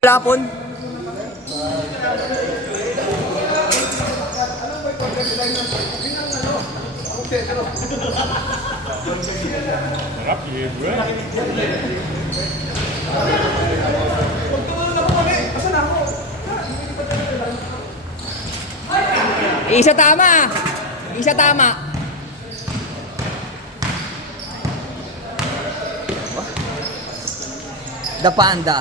Lapon. Isa tama. Isa tama. The Panda.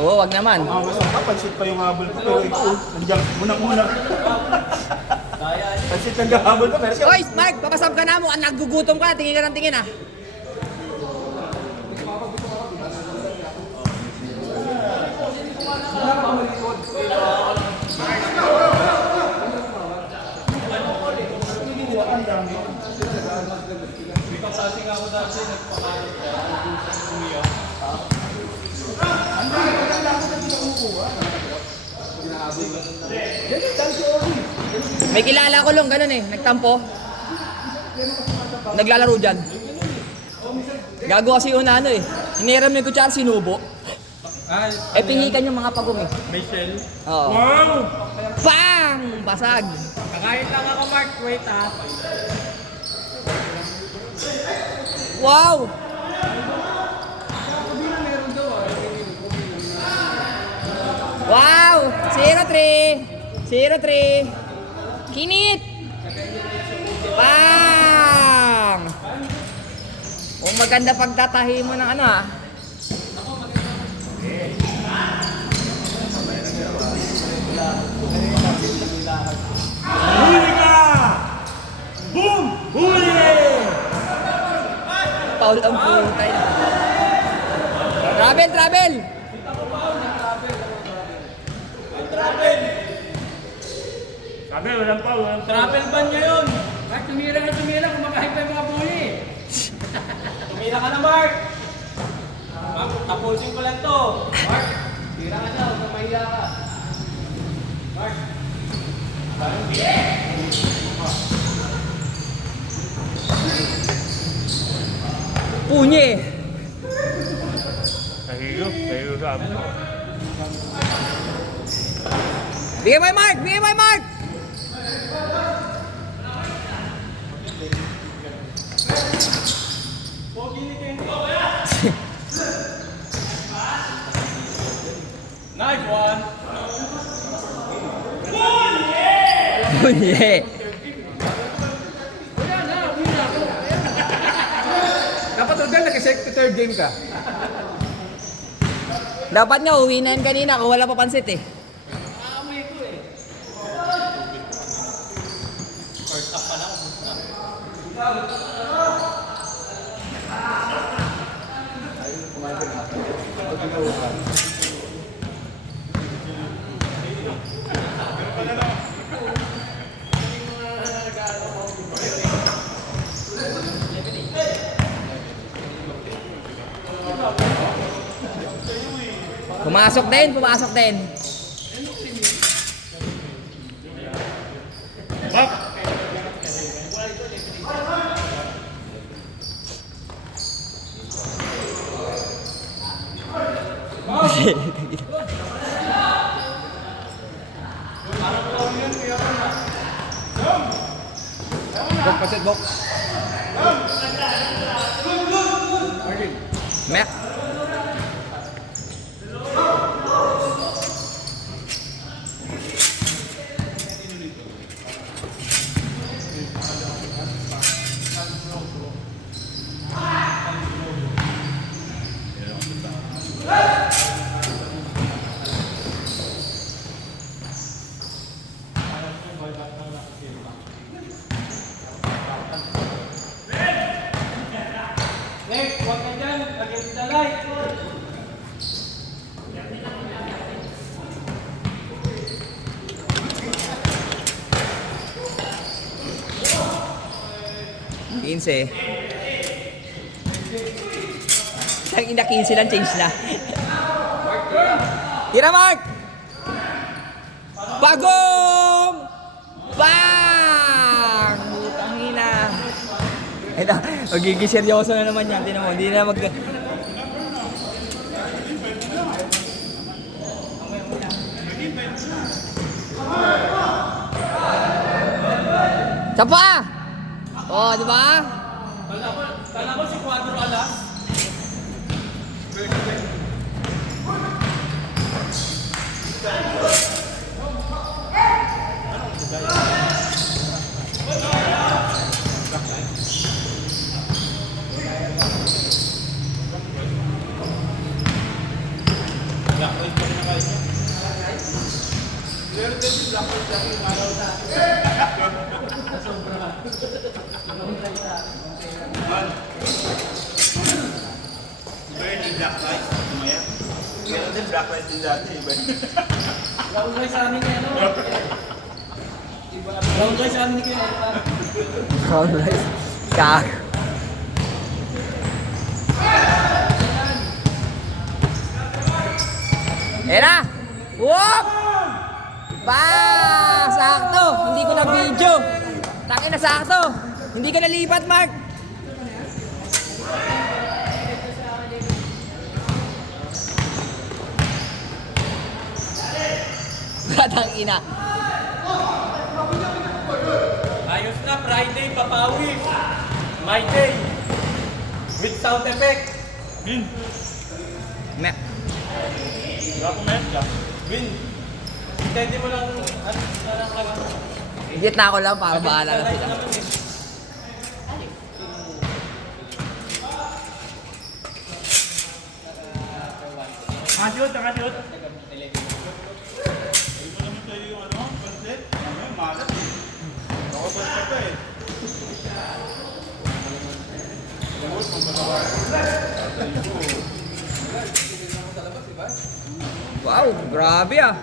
Oo, wag naman. Pansit pa yung habol ko, pero ito, nandiyan, muna. Pansit ang habol ko, pero siya. Oy, Mark, papasab ka na mo. Nagugutom ka. Tingin ka ng tingin, ah. May kilala ko lang, ganun eh. Nagtampo. Naglalaro dyan. Gago kasi yung ano eh. Hiniram yung kutsara, sinubo. Eh, pingikan yung mga pagong eh. May shell? Oo. Wow! Pang! Basag. Kakain lang ako, Mark. Wait, ha? Wow! Wow! 0-3. 0-3. Kinit! Pang! Oh, maganda pagtatahi mo ng ano ah. Huli ka! Boom! Huli! Paul ang putay. Travel, travel! Sabi, walang pa, walang pa. Travel ban ngayon. Mark, tumira, kumakain pa yung mga buli. Tumira ka na, Mark. Tapusin ko lang to. Mark, tira ka na, huwag na mahiya ka. Mark. Punye! Tahiyo sa amin. Bigay mo yung Mark! Bigay mo yung Mark! Nice one. Punye! Dapat doon, nag-select to third game ka. Dapat nga uwi na yan kanina kung wala pa pansit eh. Pumasok din, pumasok din. Bak! Bok, pansit, bok. Mek. Next, huwag ka dyan. Against the light. Quince. Ang ina 15 lang, change na. Tira, Mark! Bagong! Bang! Putang ina. Ito, magiging seryoso na naman yan. Hindi na mag... Isa pa! Oh, di ba? Kala ko si Quadro Alas. Iba yun yung black rice. Tumaya. Meron din black rice din dati. Iba yun. Round rice sa amin yan, no? Round rice sa amin ni Kuya Epa. Brown rice. Kak. Ayan na! Whoop! Pa! Sakto! Hindi ko na-video. Tangin na sakto. Hindi ka nalipat, Mark. Batang ina. Ayos na, Friday, papawi. My day. With sound effect. Win. Me. Wala ko men. Win. Intindi mo lang, Gitna ko lang para bahala na sila. Nakadiyot, nakadiyot. Ayun mo naman sa'yo yung ano, pancit. Ano yung malat eh. Nakabas ka pa eh. Lewis, magkakawa. Wow, grabe ah.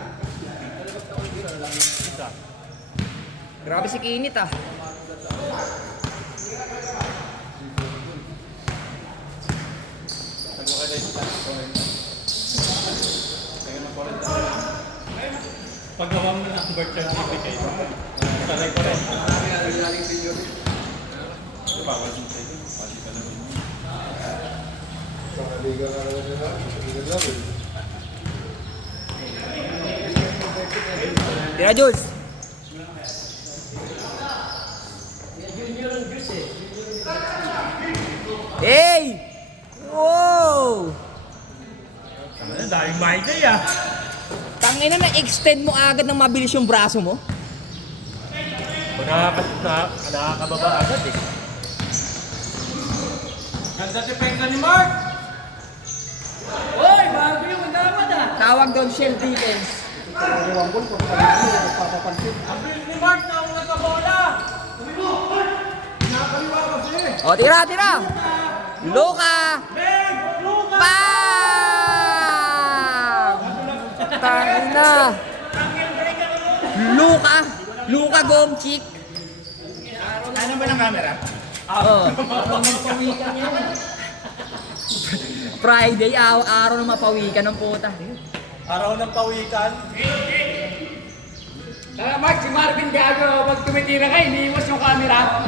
Grabe si Kinit ah. paggawa mo ng birth certificate. Talay ko rin. Tira, Jules. Hey! Wow! Ano, daming my day ah. Tangina na extend mo agad ng mabilis yung braso mo. Nakakababa agad eh. Ganda depensa ni Mark! Hoy, bago yung magdapat ah! Tawag doon shell defense. Ang bilis ni Mark na una sa bola! O, tira, tira! Luka! Bang! Tangina! Luka! Luka Gomchik! Ano ba ng camera? Oh. Friday, araw na mapawikan ng puta. Araw ng pawikan. Mark, si Marvin gago. Pag tumitira ka, iniiwas yung camera.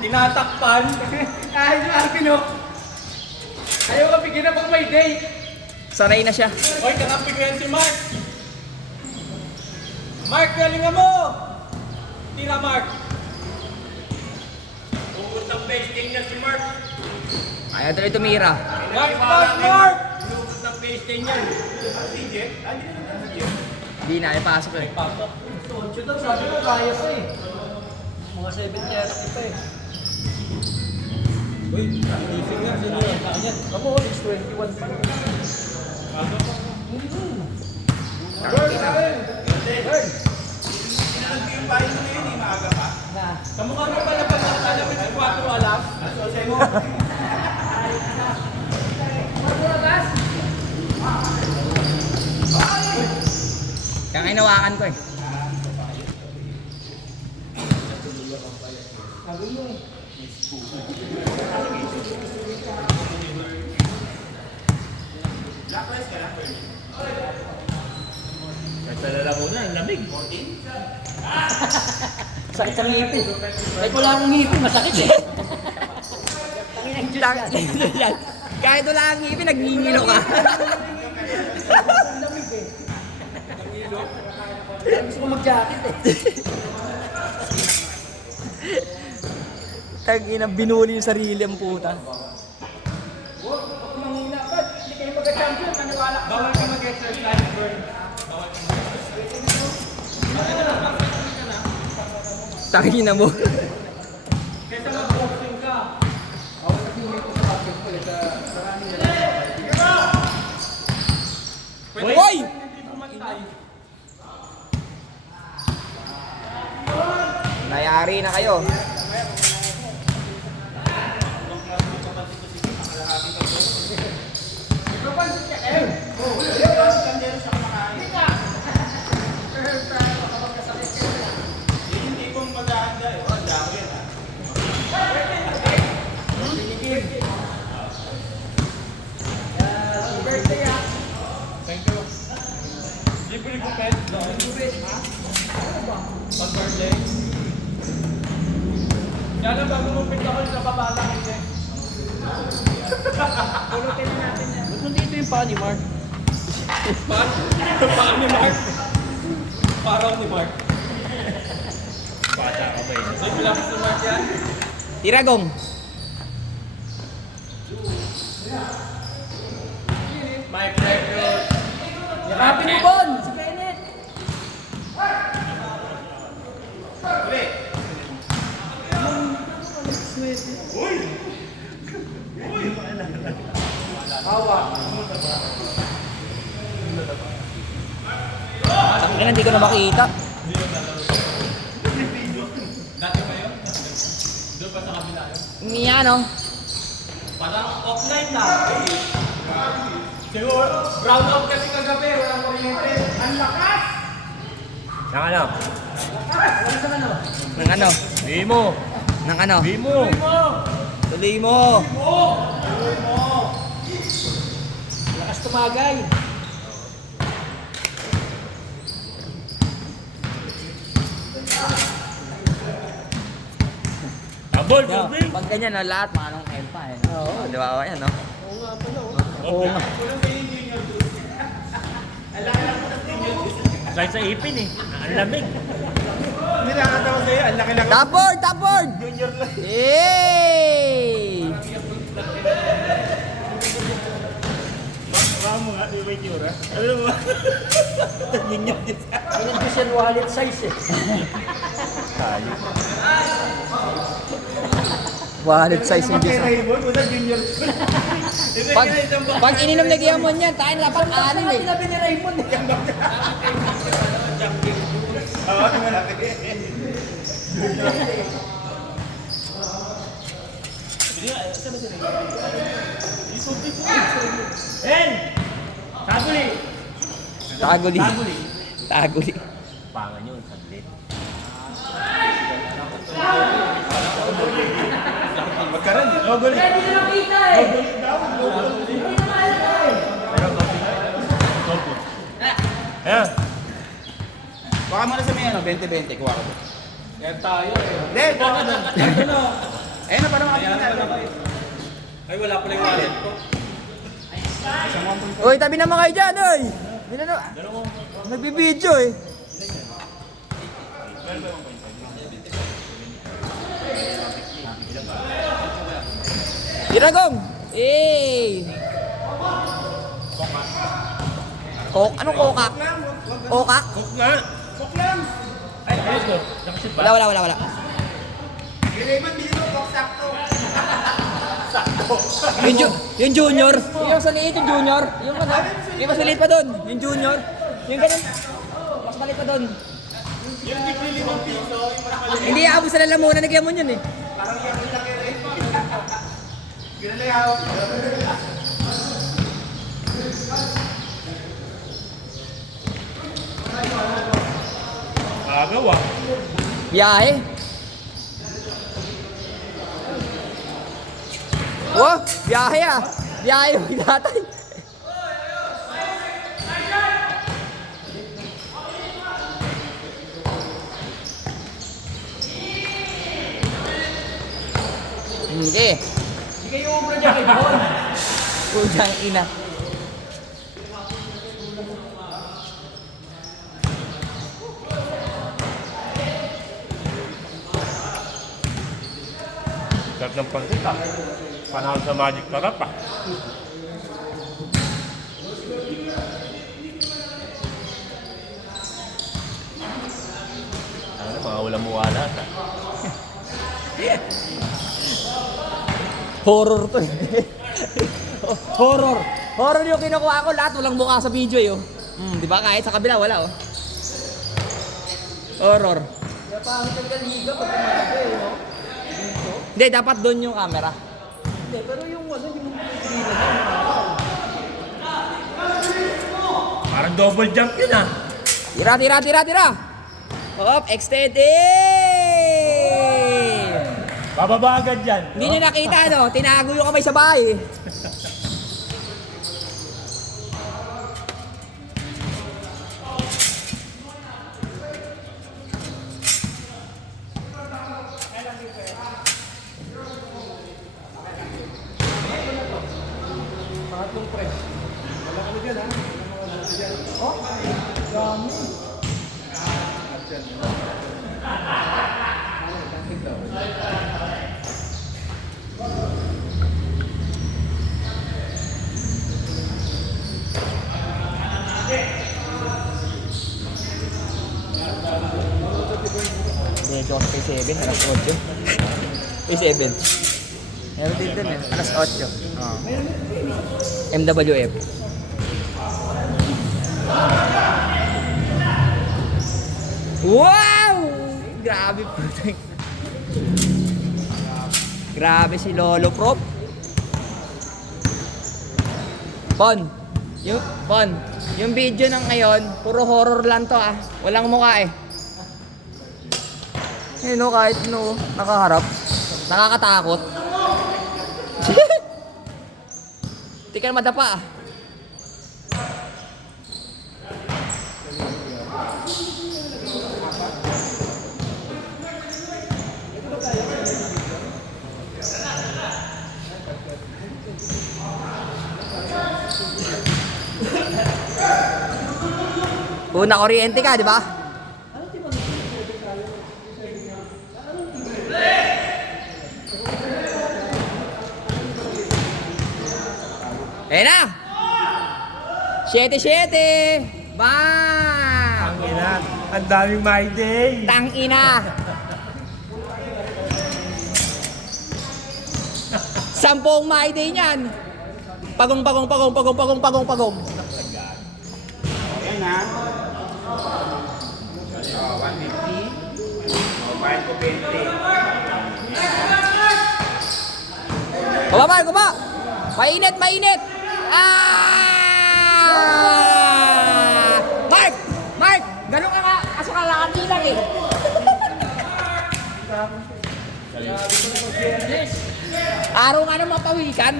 Tinatakpan. Ay, si Marvin oh. Ayaw ka bigyan na pang may day. Sanay na siya. Hoy, kakampi ko yan si Mark. Mark, galingan mo. Tira, Mark. Hugot ng pasting niya si Mark. Ayaw tuloy tumira. Mark, Mark! Hugot ng pasting niya. Hindi na, ipasok eh. Pasok. 8 daw, sabi ko kaya pa eh. Mga 7:30 pa eh. Uy, gising nga, sino yan? Saan yan? Kamu, 6:21 pa. Yung bahay mo na yun, eh, maaga pa. Kamukha mo pala pa sa kalamin si 4 alas. Asosay mo. Kakinawakan ko eh. Nagtalala ko na, ang lamig. Sakit sa ngipin. Kahit wala akong ngipin, masakit eh. Kahit wala ang ngipin, nagngingilo ka. Gusto ko mag-jacket eh. Tangina, binuli yung sarili ang puta. Manghina ka, hindi kayo magka-champion, maniwala ka. Bawal ka mag-exercise, Bern. Tangina mo. Kesa mag-boxing ka. Ako kasi hindi ko sa basketball, sa running na lang. Hoy! Hindi bumantay. Nayari na kayo. Napansin ka, eh. Hindi ko mag-aanda eh. Oh, dami yan ah. Birthday ah. Libre ko, Pet. Pag-birthday. Yan ang bago mong pinta ko sa babala kasi. Pulutin na natin yan. Ba't nandito yung paa ni Mark? Paa ni Mark? Parang ni Mark. Bata ka ba yun? May pilakas ni Mark yan? Tiragong. Mike Record. Yakapin mo, Bon! Si Bennett! Tangina, hindi ko na makita. Dati ba yun? Doon pa sa kabila yun? Niya, no? Parang offline na. Siguro, brown out kasi kagabi. Walang kuryente. Ang lakas! Nang ano? Wala sa ano? Nang ano? Di mo. Nang ano? Di mo. Tuloy mo. Lakas tumagay. Tabol, Yo, tabol. pag ganyan, no, lahat manong elpa eh. Oo. Di ba? O, yan, no? Oo nga. Kahit sa ipin eh. Ang lamig. Hindi nakakatawa sa'yo. Ang laki lang. Top board! Top board! Junior lang. Yay! Baka mo nga, di ba yung tura? Alam mo? Junior din. Pinag-vision wallet size eh. Wallet size yung Kay bisa. Raymond, wala junior. Pag ininom na Giamon yan, tayo dapat anin eh. Sinabi ni Raymond eh. Oo, malaki. En! Taguli! Taguli. Taguli. Taguli. Pangan yun, saglit. Magkaroon. Logol. Kaya hindi na nakita eh. Hindi na mahalaga eh. Ayan. Baka muna sa may ano, 20-20. Kuha ko. Yan tayo eh. Hindi, kuha ka doon. Eh, na parang makapit na. Ay, wala pala yung wallet ko. Uy, tabi naman kayo dyan, uy! Nagbibideo eh. Tiragong! Eh! Anong kokak? Kokak? Ay, ayos ko. Nakashoot ba? Wala. Kay Raymond, bilhin mo, box sakto. Yung junior. Yung sa liit, yung junior. Yung ano, yung mas maliit pa doon. Yung junior. Yung ganun. Mas maliit pa doon. Yung tigli 5 piso, yung mas maliit. Hindi aabot sa lalamunan na Giamon yun eh. Parang yung laki Raymond. Ganun lang yung hawak. Agaw ah. Biyahe. Wow, biyahe ah. Biyahe yung tatay. Hindi. Hindi kayo ubra niya kay Bon. Putang ina. Sarap ng pagkita. Panahon sa Magic Sarap ah. Ano, mga walang mukha lahat ah. Horror to eh. Horror. Horror yung kinukuha ko. Lahat walang mukha sa video eh. Oh. Di ba? Kahit sa kabila, wala oh. Horror. Kaya pangit ang kaliga pag umaga eh, no? Dito. Hindi, dapat doon yung camera. Hindi, pero yung ano, yung Parang double jump yun ah. Tira, tira, tira, tira. Hop, extended. Bababa agad dyan. Hindi nyo nakita, no? Tinago yung kamay sa bahay. pangatlong press. Wala ka na dyan, ha? Wala ka dyan. Oh, dami. At yan. Ano, tangkit daw. Medyo ako sa P7, alas 8. P7. Meron din dun eh, alas 8. Oh. MWF. Wow! Grabe po. Grabe si Lolo Prop. Pon, yung video ng ngayon, puro horror lang to ah. Walang mukha eh. Eh no, kahit no, nakaharap. Nakakatakot. Di ka na madapa ah. Una kuryente ka, di ba? Ayan na! 7-7! Bang! Ang ina, ang daming my day. Tangina! 10 my day niyan! Pagong. Ayan ha. Oh, 150. Oh, bayad ko 20. Kuba! Mainit! Ah! Mark! Ganun ka nga, kaso kalakati lang eh. Araw nga ng mapawikan.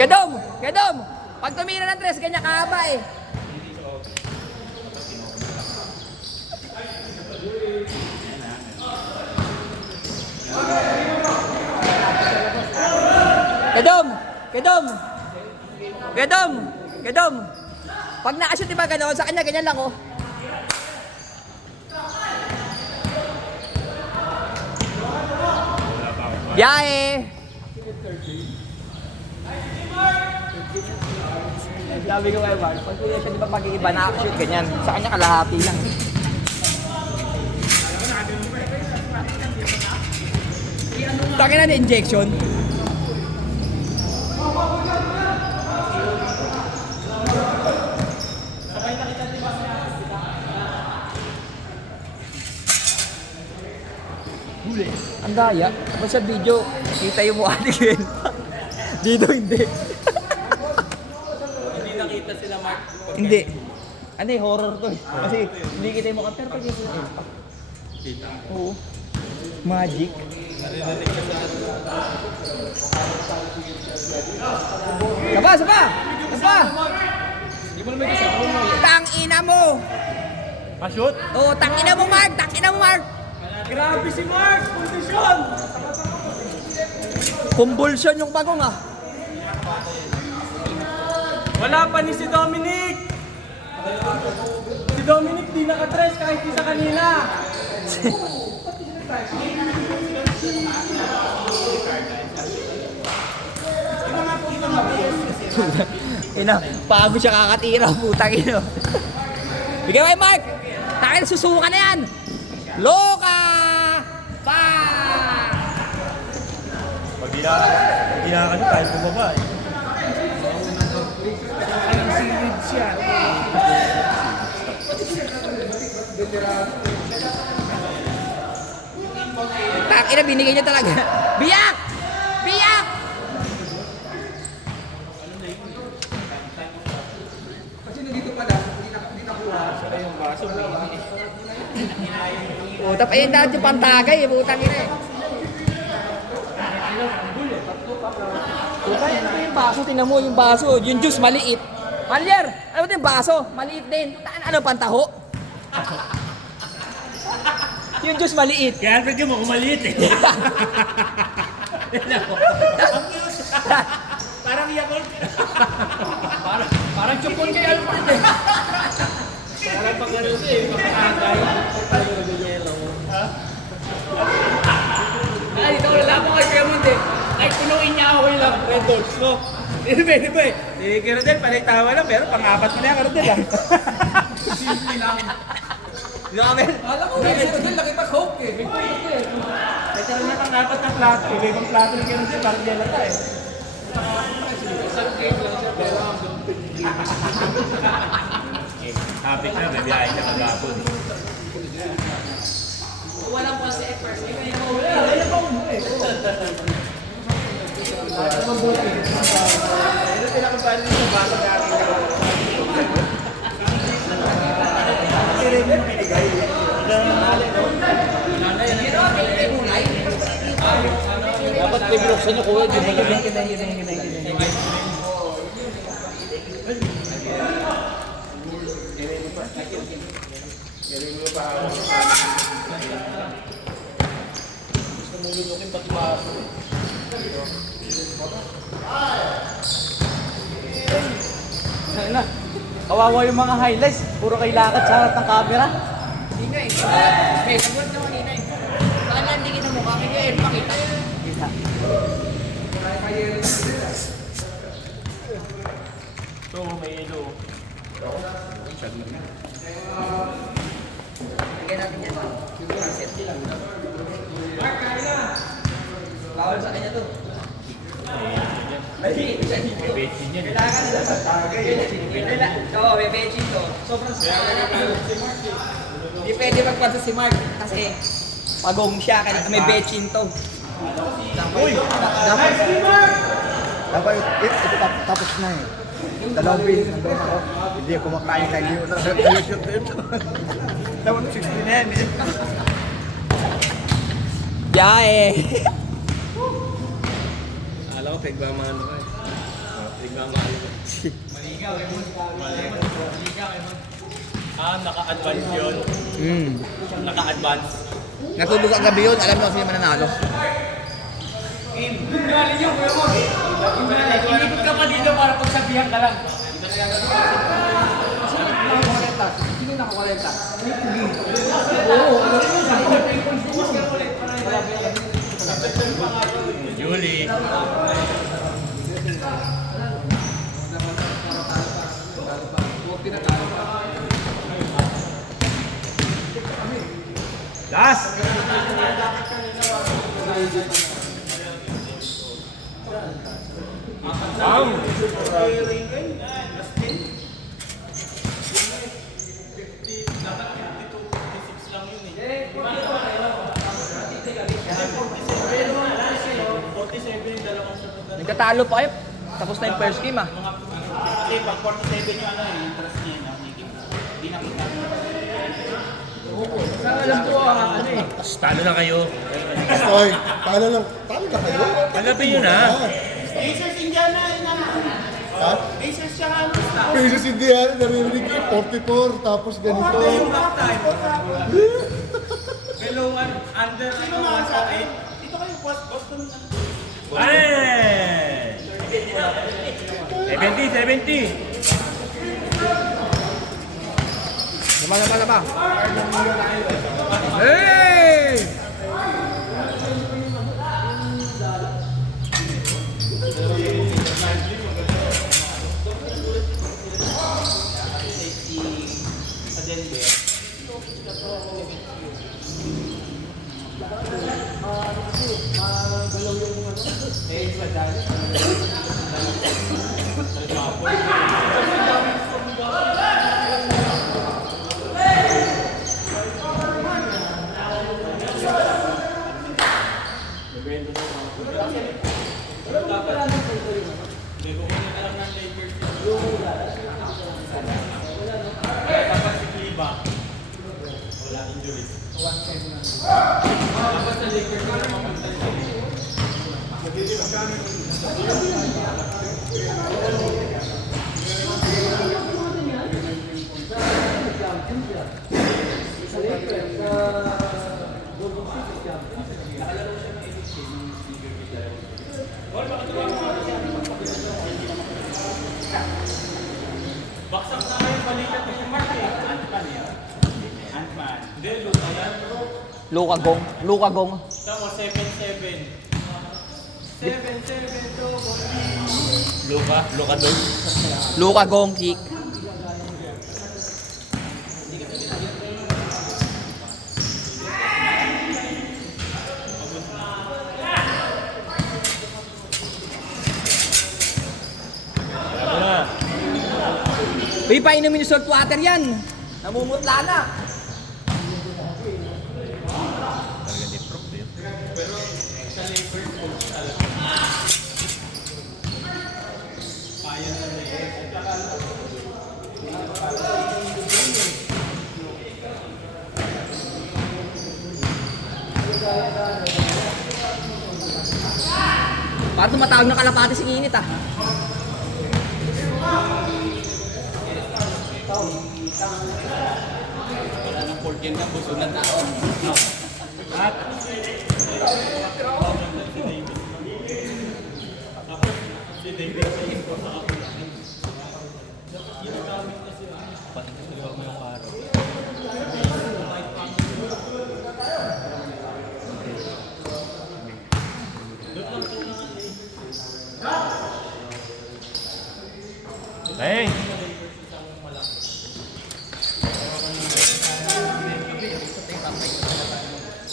Kedom! Pag tumira ng 3, ganyan kahaba eh. Kedom! Pag nakashoot diba gano'n, sa kanya ganyan lang oh. Biyahe! Sabi ko kay Mark, pag kuya siya di ba pag-iiba nakashoot ganyan, sa kanya kalahati lang. Takin na injection. Huli. Ang daya. Kapag sa video, kita yung mukha ni Ken. Dito hindi. Hindi nakita sila Mark. Hindi. Ano eh, horror to eh. Kasi hindi kita yung mukha. Pero pag yung Kita. oo. Magic. Sapa! Hindi mo naman kasama mo. Tangina mo! Pa-shoot? Oo, tangina mo Mark! Grabe si Mark! Kondisyon! Convulsion yung bagong ah. Wala pa ni si Dominic! Si Dominic di nakatres kahit isa kanina! Ina, pagod siya kakatira, putang ino. Bigay mo kay Mark! Takin, susuka na yan! Loka! Pa! Pag di na kami tayo bumaba eh. Takin na, binigay niya talaga. Biyak! Biyak! Kasi nandito pala, hindi nakuha. Saka yung baso, Puta pa yun dahil yung pantagay, putang ina eh. Puta yan yung baso, tingnan mo yung baso, yung juice maliit. Malier, ano ba yung baso? Maliit din. Ano, pantaho? Yung juice maliit. Kaya bigyan mo kung maliit eh. Parang Yakult. Parang chupon kay Alfred eh. Parang pag ano siya eh, makakagay. Ay, ikaw wala mo kay Fremont eh. Ay, punuin niya ako yung lang, Red Dogs, no? Hindi ba eh. Eh, Kerodel, panay-tawa lang, pero pang-apat mo na yan, Kerodel ah. Simple lang. Grabe. Alam mo, may sino din, nakita Coke eh. May Coke ko eh. Ito rin na pang-apat na plato. Iba-ibang plato ni Kerodel, parang delata eh. Isang game lang siya, pero hanggang Topic na, may biyahe na kagapon. Walang pa si Ekpers. Ito pinakabahan nyo sa bata natin kasi rin yung binigay. dapat binuksan niyo kuya, di ba naman? Ayun na. Kawawa yung mga highlights. Puro kay lakad sa harap ng camera. Hindi nga eh. May sagot na kanina eh. Baka landingin ang mukha kaya eh, pakita. Ito, may ilo. Bigyan natin yan. Set. Mark, kaya na! Bawal sa kanya to. May betchin yan. Kailangan nila sa tagay. Oo, may benching to. Sobrang sakala na si Mark eh. Hindi pwede magpansa si Mark kasi pagong siya, kaya may benching to. Uy! Dapat ito tapos na eh. Dalawang beses nandun ako. Hindi ako kumakain kay Leo. Nag-shoot dito. Dapat 60 na yan eh. Biyahe! Alam ko, pigmamano ka eh. Pigmamano ka. Naka-advance yun. Naka-advance. Natulog ang gabi yun, alam mo sino mananalo. Galing yung kuya mo. Inikot ka pa dito para pagsabihan ka lang. Sino nakakolekta? Julie. Last! Nagkatalo pa kayo. Tapos na yung first game ah. Kasi pag 47 yung ano eh, interest niya, no? Hindi nakita. Alam ko ano eh. Talo na kayo. Oy, paano ka kayo? Tanggapin nyo na. Aces Indiana, Ha? Aces siya nga ano, stop. Pesos hindi yan, narinig ko 44, tapos ganito. Below under Sino mga sa akin? Dito kayo, Boston. Ay! 70. Naman. Hey! Baksak na kayo, balikat na yung Mark eh. Ant-Man yan. Ant-Man. Hindi, Luka yan bro. Luka Gong. Luka Gong. Tama, 7-7. 7-7 to. Luka doon. Luka Gong kick. Uy, painumin yung salt water yan. Namumutla na. Parang tumatawag na kalapati sa init ah. Wala nang pork yan na, busog na tao. Hey!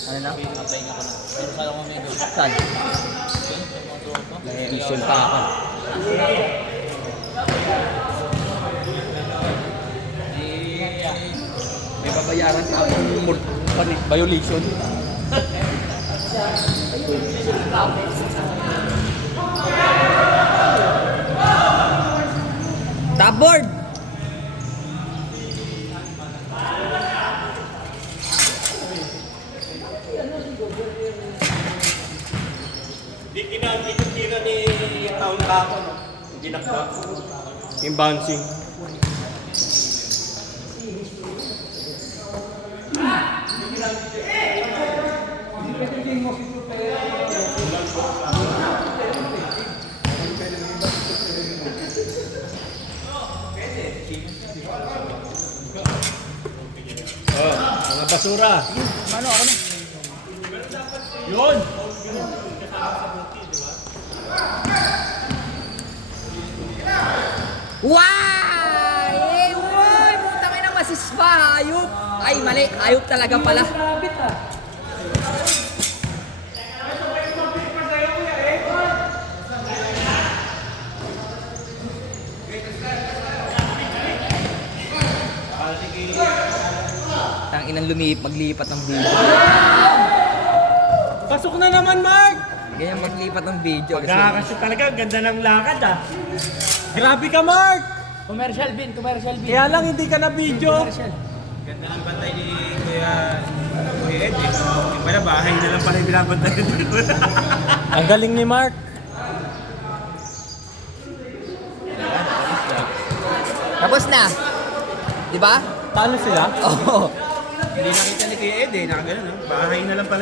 Ano na? Papahinga ko na. Pero saan ako may doon? Saan? Mission pa ako. May babayaran ka akong violation. Top board! Di kinakita ni taon kako, no? Ginakta. Yung bouncing. Mga basura. Ano ako na? Yun! Wow! Eh, uy! Putang ina, masispa, hayop! Ay, mali. Hayop talaga pala. Tang inang maglipat ng video. Pasok na naman, Mark! Ganyan maglipat ng video. Kasi talaga, ganda ng lakad ah. Grabe ka, Mark! Commercial bin, commercial bin. Kaya lang hindi ka na video. Ganda ng bantay ni Kuya Ed eh. Yung pala bahay na lang pala yung binabantay dito. Ang galing ni Mark. Tapos na. Di ba? Talo sila? Oo. Hindi nakita ni Kuya Ed eh. Nakagano no? Bahay na lang pala yung